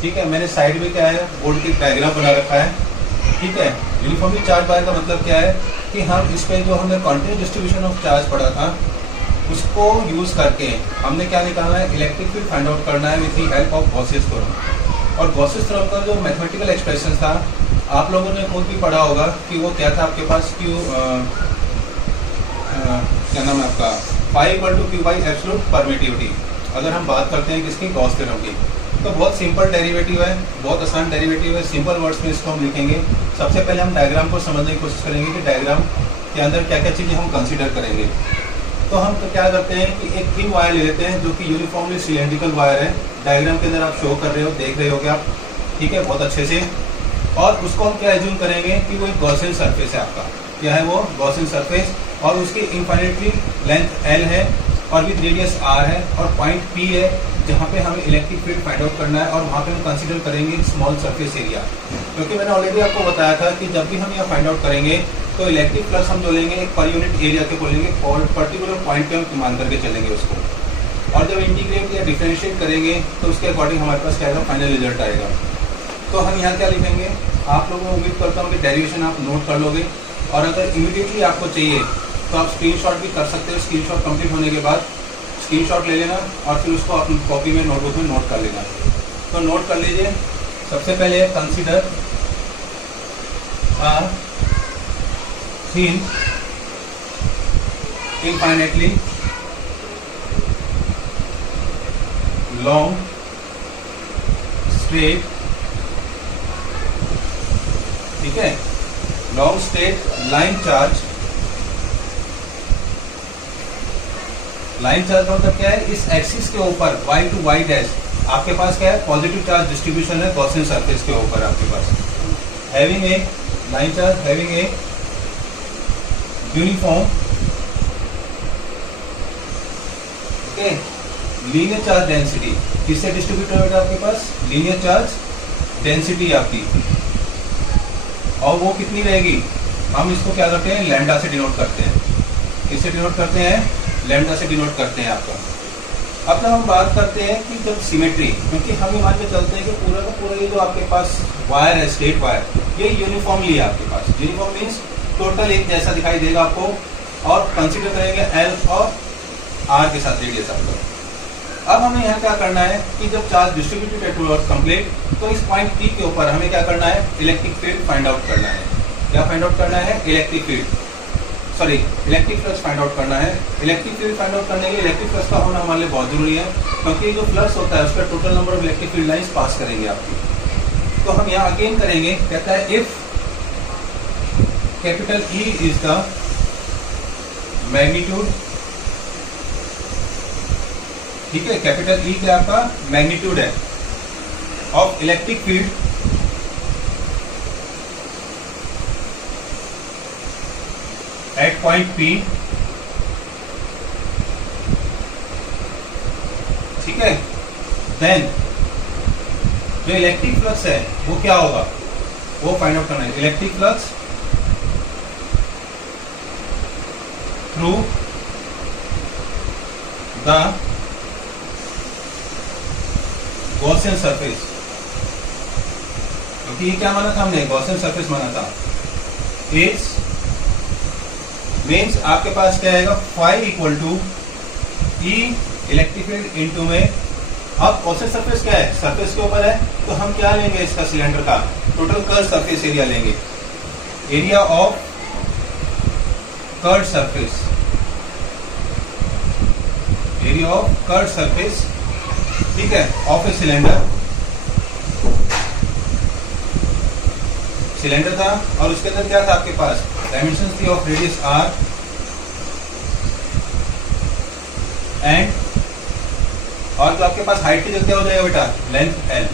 ठीक है, मैंने साइड में क्या है बोर्ड की डायग्राम बना रखा है। ठीक है, यूनिफॉर्मली चार्ज वायर का मतलब क्या है कि हम इस पे जो हमने कॉन्टिन्यूस डिस्ट्रीब्यूशन ऑफ चार्ज पढ़ा था उसको यूज़ करके हमने क्या निकालना है, इलेक्ट्रिक फील्ड फाइंड आउट करना है with the help of Gauss's theorem. और गॉसेस थ्योरम का जो मैथमेटिकल एक्सप्रेशन था आप लोगों ने खुद भी पढ़ा होगा कि वो क्या था आपके पास, क्या नाम है आपका, phi equal to Q by absolute permittivity. अगर हम बात करते हैं किसकी, गॉस थ्योरम की, तो बहुत सिंपल डेरिवेटिव है, बहुत आसान डेरिवेटिव है। सिंपल वर्ड्स में इसको हम लिखेंगे। सबसे पहले हम डायग्राम को समझने की कोशिश करेंगे कि डायग्राम के अंदर क्या क्या चीज़ें हम कंसीडर करेंगे। तो हम तो क्या करते हैं कि एक थिन वायर ले लेते हैं जो कि यूनिफॉर्मली सिलेंड्रिकल वायर है। डायग्राम के अंदर आप शो कर रहे हो, देख रहे होगे आप, ठीक है, बहुत अच्छे से। और उसको हम क्या एज्यूम करेंगे कि वो एक गॉसियन सरफेस है आपका। क्या है वो, गॉसियन सरफेस, और उसकी इनफाइनाइटली लेंथ एल है और विद रेडियस आर है और पॉइंट पी है जहाँ पे हमें इलेक्ट्रिक फील्ड फाइंड आउट करना है। और वहाँ पे हम कंसीडर करेंगे स्मॉल सरफेस एरिया, क्योंकि मैंने ऑलरेडी आपको बताया था कि जब भी हम यहाँ फाइंड आउट करेंगे तो इलेक्ट्रिक फ्लक्स हम जो लेंगे एक पर यूनिट एरिया के बोलेंगे और पर्टिकुलर पॉइंट पे हम मान करके चलेंगे उसको। और जब इंटीग्रेट या डिफरेंशिएट करेंगे तो उसके अकॉर्डिंग हमारे पास क्या आएगा, फाइनल रिजल्ट आएगा। तो हम यहाँ क्या लिखेंगे, आप लोगों को उम्मीद करता हूँ कि डेरिवेशन आप नोट कर लोगे। और अगर इमीडिएटली आपको चाहिए तो आप स्क्रीनशॉट भी कर सकते हो। स्क्रीनशॉट कंप्लीट होने के बाद स्क्रीनशॉट ले लेना और फिर उसको अपनी कॉपी में नोटबुक में नोट कर लेना। तो नोट कर लीजिए। सबसे पहले consider thin infinitely long straight, ठीक है, long straight line charge. Line charge मतलब क्या है, इस एक्सिस के ऊपर y टू y डैश आपके पास क्या है, पॉजिटिव चार्ज डिस्ट्रीब्यूशन है गॉसियन सरफेस के ऊपर आपके पास। Having a line charge, having a uniform, okay, linear charge density. किससे डिस्ट्रीब्यूट होगा आपके पास, लीनियर चार्ज डेंसिटी आपकी, और वो कितनी रहेगी, हम इसको क्या करते हैं, लैम्डा से डिनोट करते हैं। किससे डिनोट करते हैं, लैम्डा से डिनोट करते हैं आपका। अब जब हम बात करते हैं कि जब सिमेट्री, क्योंकि हम ये मान के चलते हैं कि पूरा का पूरा ये जो आपके पास वायर है, स्ट्रेट वायर, ये यूनिफॉर्मली है आपके पास। यूनिफॉर्म मीन्स टोटल एक जैसा दिखाई देगा आपको। और कंसीडर करेंगे एल और आर के साथ रेडियस आप लोग। अब हमें यहाँ क्या करना है कि जब चार्ज डिस्ट्रीब्यूटेड है टुवर्ड्स कंप्लीट, तो इस पॉइंट पी के ऊपर हमें क्या करना है, इलेक्ट्रिक फील्ड फाइंड आउट करना है। क्या फाइंड आउट करना है, electric field, sorry electric flux find out करना है। इलेक्ट्रिक फील्ड फाइंड आउट करने के लिए इलेक्ट्रिक फ्लक्स का होना हमारे लिए बहुत जरूरी है, क्योंकि जो फ्लक्स होता है उसका total number of electric field lines pass करेंगे आपकी। तो हम यहाँ अगेन करेंगे, कहता है if capital E is the magnitude, ठीक है, कैपिटल E क्या आपका मैग्नीट्यूड है of electric field at point P, ठीक है, देन जो इलेक्ट्रिक फ्लक्स है वो क्या होगा, वो फाइंड आउट करना है। Electric flux through the Gaussian surface, क्योंकि ये क्या माना था हमने, गॉसियन सरफेस माना था। इज मीन्स आपके पास क्या आएगा, phi equal to E electric field into में। अब गॉसियन सरफेस क्या है, सरफेस के ऊपर है, तो हम क्या लेंगे इसका, सिलेंडर का टोटल कर्व सरफेस एरिया लेंगे, area of curve surface, area of curve surface, ठीक है, ऑफ ए सिलेंडर। सिलेंडर था और उसके अंदर क्या था आपके पास, डायमेंशंस थी ऑफ रेडियस आर एंड, और जो आपके पास हाइट की जगह क्या हो जाएगा बेटा, लेंथ एल।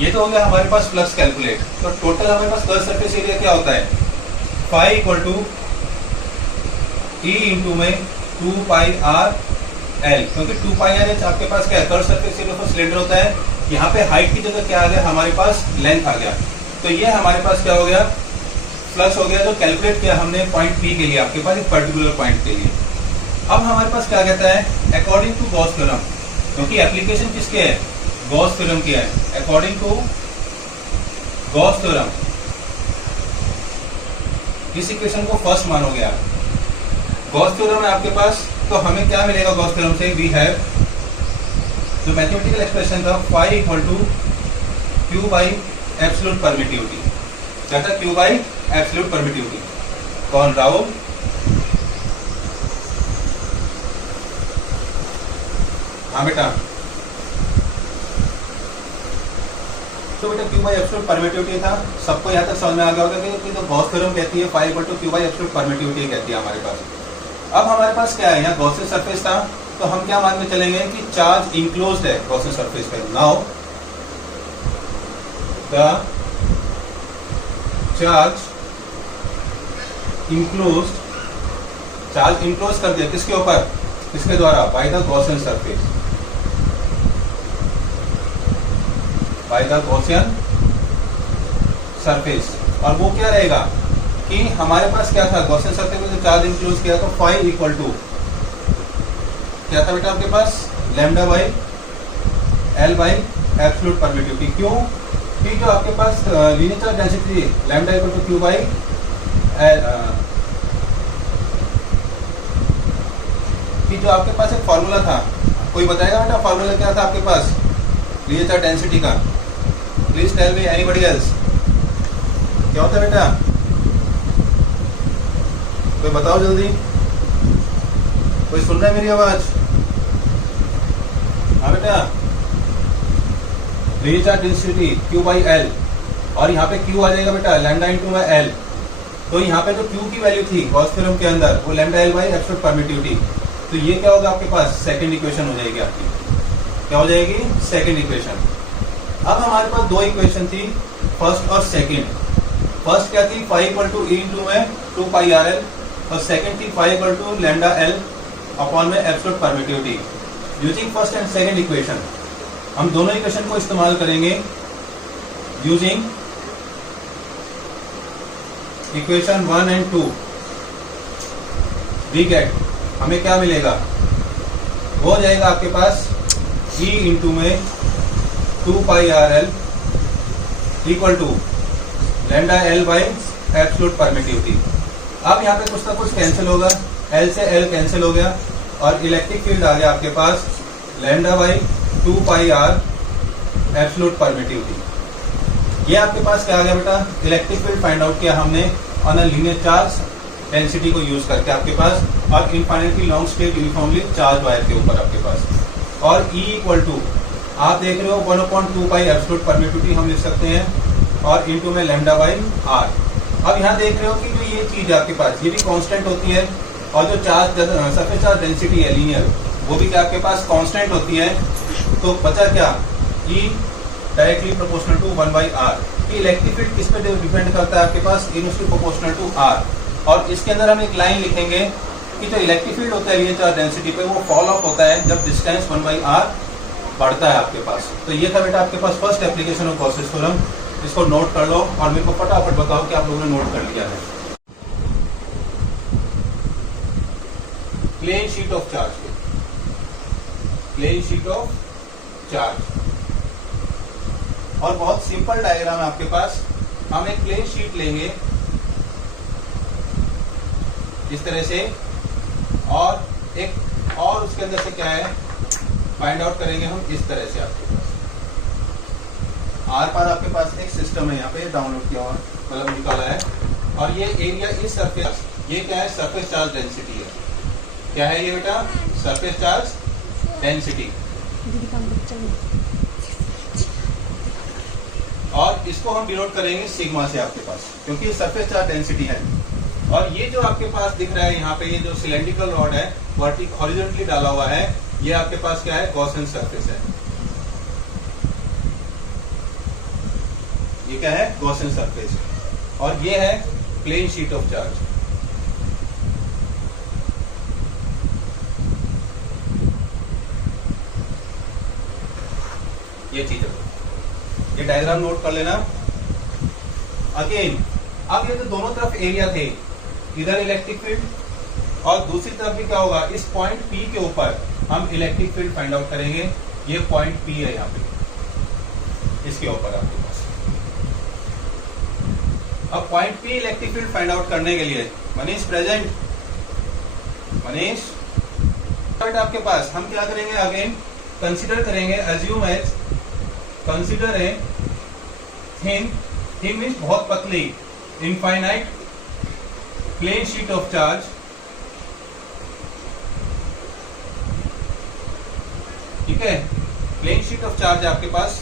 ये तो हो गया हमारे पास फ्लक्स कैलकुलेट। तो टोटल हमारे पास कर्व सरफेस एरिया क्या होता है, phi equal to E into में 2 पाई आर एल, क्योंकि 2 पाई आर एच आपके पास क्या है, curve surface area of cylinder होता है। यहाँ पे हाइट की जगह क्या आ गया, हमारे पास लेंथ आ गया। तो ये हमारे पास क्या हो गया, फ्लक्स हो गया, जो कैलकुलेट किया हमने पॉइंट पी के लिए, आपके पास एक पर्टिकुलर पॉइंट के लिए। अब हमारे पास क्या कहता है, अकॉर्डिंग टू गॉस थ्योरम, क्योंकि एप्लीकेशन किसके है, गॉस थ्योरम की है। अकॉर्डिंग टू गॉस थ्योरम इस इक्वेशन को फर्स्ट मानोगे आप। गॉस थ्योरम है आपके पास, तो हमें क्या मिलेगा गॉस थ्योरम से, वी हैव जो मैथमेटिकल एक्सप्रेशन था phi equal to Q by absolute permittivity. क्या था, क्यू बाई एब्सोल्यूट परमिटिविटी। कौन, राहुल? हाँ बेटा, तो बेटा क्यू बाई एब्सोल्यूट परमिटिविटी था। सबको यहाँ तक समझ में आ गया होगा कि जो गॉस थ्योरम कहती है phi equal to Q by absolute permittivity कहती है हमारे पास। अब हमारे पास क्या है, यहाँ गॉसियन सरफेस था, तो हम क्या मान के चलेंगे कि चार्ज इंक्लोज्ड है गॉसियन सरफेस पे। Now the charge enclosed, charge enclose कर दिया किसके ऊपर, किसके द्वारा, bye the Gaussian surface, bye the Gaussian surface. और वो क्या रहेगा कि हमारे पास क्या था, गॉसियन सरफेस में जो चार्ज इंक्लोज किया तो फाई इक्वल टू क्या था बेटा आपके पास, lambda by L by absolute permittivity. क्यों कि जो आपके पास linear charge density lambda equal to Q by कि जो आपके पास एक फॉर्मूला था, कोई बताएगा बेटा फॉर्मूला क्या था आपके पास लीनियर चार्ज डेंसिटी का? Please tell me, anybody else, क्या होता है बेटा, कोई बताओ जल्दी, कोई सुन रहा है मेरी आवाज? हाँ बेटा, linear charge density Q by L, और यहाँ पे Q आ जाएगा बेटा लैम्डा इंटू में L। तो यहाँ पे जो Q की वैल्यू थी गॉस थ्योरम के अंदर वो lambda L by absolute permittivity. तो ये क्या होगा आपके पास, सेकंड इक्वेशन हो जाएगी आपकी। क्या हो जाएगी, सेकंड इक्वेशन। अब हमारे पास दो इक्वेशन थी, फर्स्ट और सेकंड। फर्स्ट क्या थी, phi equal to E into में 2 पाई आर एल, और सेकंड थी phi equal to lambda L upon में absolute permittivity. Using first and second equation हम दोनों इक्वेशन को इस्तेमाल करेंगे। Using equation 1 and 2 we get, हमें क्या मिलेगा, वो हो जाएगा आपके पास E इंटू में 2 pi R L equal to lambda L by absolute permittivity. अब यहाँ पे कुछ ना कुछ कैंसिल होगा, L से L कैंसिल हो गया, और इलेक्ट्रिक फील्ड आ गया आपके पास lambda by 2 pi R absolute permittivity. ये आपके पास क्या आ गया बेटा, इलेक्ट्रिक फील्ड फाइंड आउट किया हमने on a linear charge density को यूज करके आपके पास, और infinitely long straight uniformly charge wire के ऊपर आपके पास। और E इक्वल टू आप देख रहे हो 1/2 पाई एब्सोल्यूट परमिटिविटी हम लिख सकते हैं, और इंटू में लैम्डा बाई आर। अब यहाँ देख रहे हो कि जो ये चीज आपके पास ये भी कांस्टेंट होती है, और जो चार्ज सरफेस चार्ज डेंसिटी है लीनियर वो भी क्या आपके पास कांस्टेंट होती है। तो बचा क्या, E directly proportional to 1/r। Electric field किस पे डिपेंड करता है आपके पास, इनवर्सली प्रोपोर्शनल टू r। और इसके अंदर हम एक लाइन लिखेंगे कि जो इलेक्ट्रिक फील्ड होता है लीनियर चार्ज डेंसिटी पे वो फॉल ऑफ होता है जब डिस्टेंस 1/r बढ़ता है आपके पास। तो ये था बेटा आपके पास first application of Gauss's theorem. इसको नोट कर लो और मेरे को फटाफट बताओ कि आप लोगों ने नोट कर लिया है। Plane sheet of charge, plane sheet of charge, और बहुत सिंपल डायग्राम है आपके पास। हम एक प्लेन शीट लेंगे इस तरह से, और एक और उसके अंदर से क्या है फाइंड आउट करेंगे हम इस तरह से। आपके पास आर पार आपके पास एक सिस्टम है, यहाँ पे डाउनलोड किया हुआ मतलब निकाला है, और ये एरिया इस सरफेस, ये क्या है, सरफेस चार्ज डेंसिटी है। क्या है ये बेटा, सरफेस चार्ज डेंसिटी। और इसको हम डिनोट करेंगे सिग्मा से आपके पास, क्योंकि सरफेस चार्ज डेंसिटी है। और ये जो आपके पास दिख रहा है यहाँ पे, ये जो सिलेंड्रिकल रॉड है हॉरिजॉन्टली डाला हुआ है, ये आपके पास क्या है, गॉसियन सरफेस है। ये क्या है, गॉसियन सरफेस, और ये है प्लेन शीट ऑफ चार्ज। ये चीज है, ये डायग्राम नोट कर लेना। अगेन अब ये तो दोनों तरफ एरिया थे, इधर इलेक्ट्रिक फील्ड और दूसरी तरफ भी क्या होगा, इस पॉइंट P के ऊपर हम इलेक्ट्रिक फील्ड फाइंड आउट करेंगे। ये पॉइंट P है यहाँ पे इसके ऊपर आपके पास। अब point P electric field find out करने के लिए मनीष प्रेजेंट, मनीष आपके पास हम क्या करेंगे, अगेन कंसीडर करेंगे, assume as, consider A thin, thin means बहुत पतली, infinite plane sheet of charge, ठीक है, प्लेन शीट ऑफ चार्ज है आपके पास,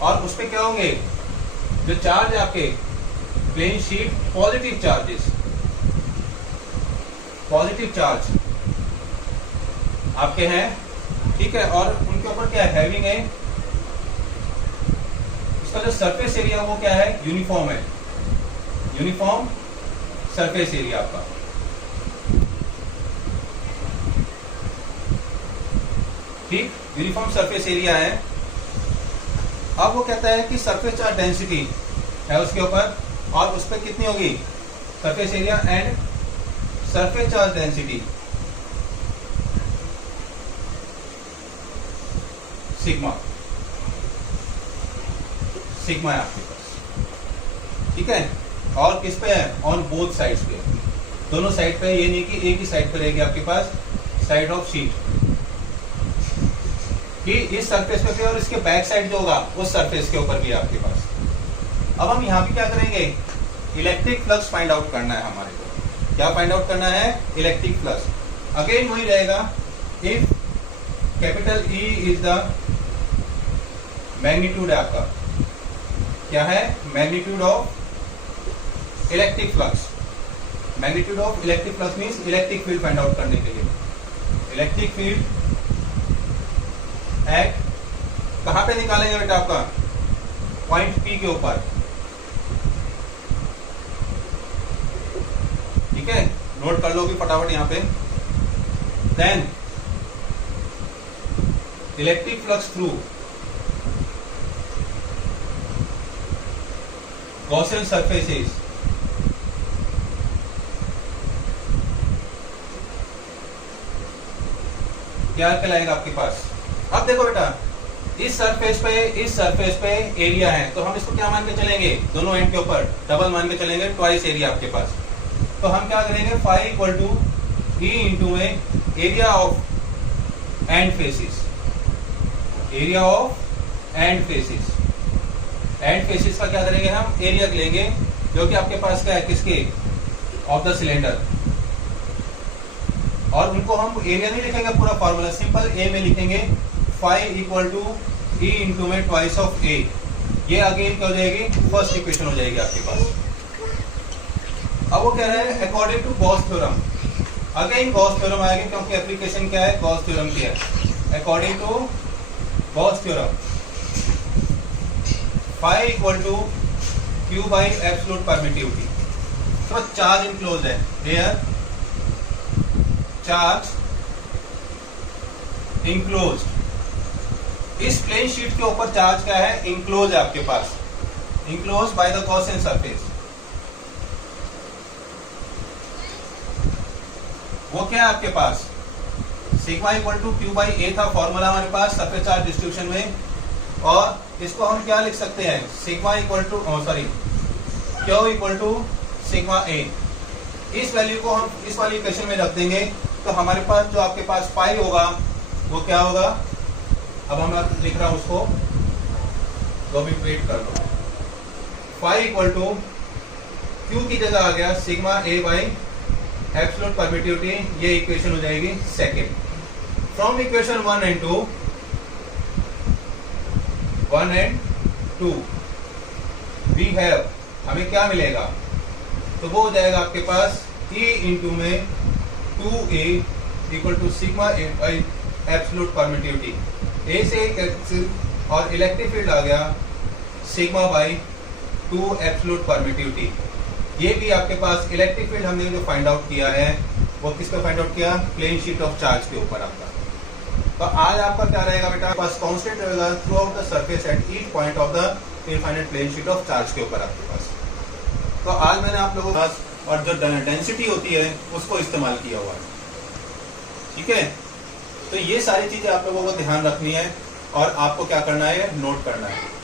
और उस पे क्या होंगे, जो चार्ज आपके plane sheet positive charges, positive charge आपके हैं, ठीक है, और उनके ऊपर क्या है, हैविंग है, इसका जो सरफेस एरिया वो क्या है, यूनिफॉर्म है, यूनिफॉर्म सरफेस एरिया आपका, ठीक, यूनिफॉर्म सरफेस एरिया है। अब वो कहता है कि सरफेस चार्ज डेंसिटी है उसके ऊपर, और उस पर कितनी होगी, surface area and surface charge density sigma, sigma है आपके पास, ठीक है, और किस पे है, ऑन बोथ साइड्स पे, दोनों साइड पे, ये नहीं कि एक ही साइड पे रहेगी आपके पास, साइड ऑफ शीट कि इस सरफेस पे और इसके बैक साइड जो होगा उस सरफेस के ऊपर भी है आपके पास। अब हम यहाँ पे क्या करेंगे, इलेक्ट्रिक फ्लक्स फाइंड आउट करना है हमारे को, क्या फाइंड आउट करना है, इलेक्ट्रिक फ्लक्स। अगेन वही रहेगा, if capital E is the magnitude है आपका, क्या है, magnitude of electric flux, magnitude of electric flux means electric field find out करने के लिए, इलेक्ट्रिक फील्ड एट कहां पे निकालेंगे बेटा, आपका पॉइंट P के ऊपर, ठीक है, नोट कर लोगे फटाफट यहाँ पे। Then electric flux through Gaussian surfaces, क्या कहलाएगा आपके पास। अब देखो बेटा, इस सरफेस पे एरिया है, तो हम इसको क्या मान के चलेंगे, दोनों एंड के ऊपर डबल मान के चलेंगे, ट्वाइस एरिया आपके पास, तो हम क्या करेंगे, phi equal to E into में area of end faces, area of end faces, end faces का क्या करेंगे, हम एरिया लेंगे जो कि आपके पास क्या है, किसके, ऑफ द सिलेंडर, और उनको हम एरिया नहीं लिखेंगे पूरा फॉर्मूला, सिंपल ए में लिखेंगे, phi equal to E into में ट्वाइस ऑफ ए, ये अगेन क्या हो जाएगी, फर्स्ट इक्वेशन हो जाएगी आपके पास। अब वो कह रहे हैं according to Gauss theorem, again Gauss theorem आएगा क्योंकि एप्लीकेशन क्या है, गॉस थ्योरम की है, according to Gauss theorem, phi equal to Q by absolute permittivity, तो चार्ज इनक्लोज है, हेयर चार्ज इंक्लोज, इस प्लेन शीट के ऊपर चार्ज क्या है, इंक्लोज है आपके पास, enclose by the Gaussian surface, वो क्या है आपके पास, sigma equal to Q by A था फॉर्मूला हमारे पास सरफेस चार्ज डिस्ट्रीब्यूशन में, और इसको हम क्या लिख सकते हैं, sigma equal to Q equal to sigma A, इस वैल्यू को हम इस वाली इक्वेशन में रख देंगे, तो हमारे पास जो आपके पास फाई होगा वो क्या होगा, अब हम लिख रहा हूं उसको, तो अभी वेट कर लो, फाई इक्वल टू Q की जगह आ गया sigma A by absolute permittivity, ये इक्वेशन हो जाएगी second. From equation 1 and 2 we have, हमें क्या मिलेगा, तो वो हो जाएगा आपके पास E इंटू में 2A equal to sigma A by absolute permittivity, A से कैंसिल और इलेक्ट्रिक फील्ड आ गया सिग्मा बाई 2 एब्सोल्यूट परमिटिविटी। ये भी आपके पास इलेक्ट्रिक फील्ड हमने जो फाइंड आउट किया है वो किस पे फाइंड आउट किया, प्लेन शीट ऑफ चार्ज के ऊपर आपका। तो आज आपका क्या रहेगा बेटा, पास कांस्टेंट रहेगा throughout the surface at each point of the infinite plane sheet of charge के ऊपर आपके पास। तो आज मैंने आप लोगों के पास और जो डेंसिटी होती है उसको इस्तेमाल किया हुआ है, ठीक है। तो ये सारी चीजें आप लोगों को ध्यान रखनी है। और आपको क्या करना है, नोट करना है।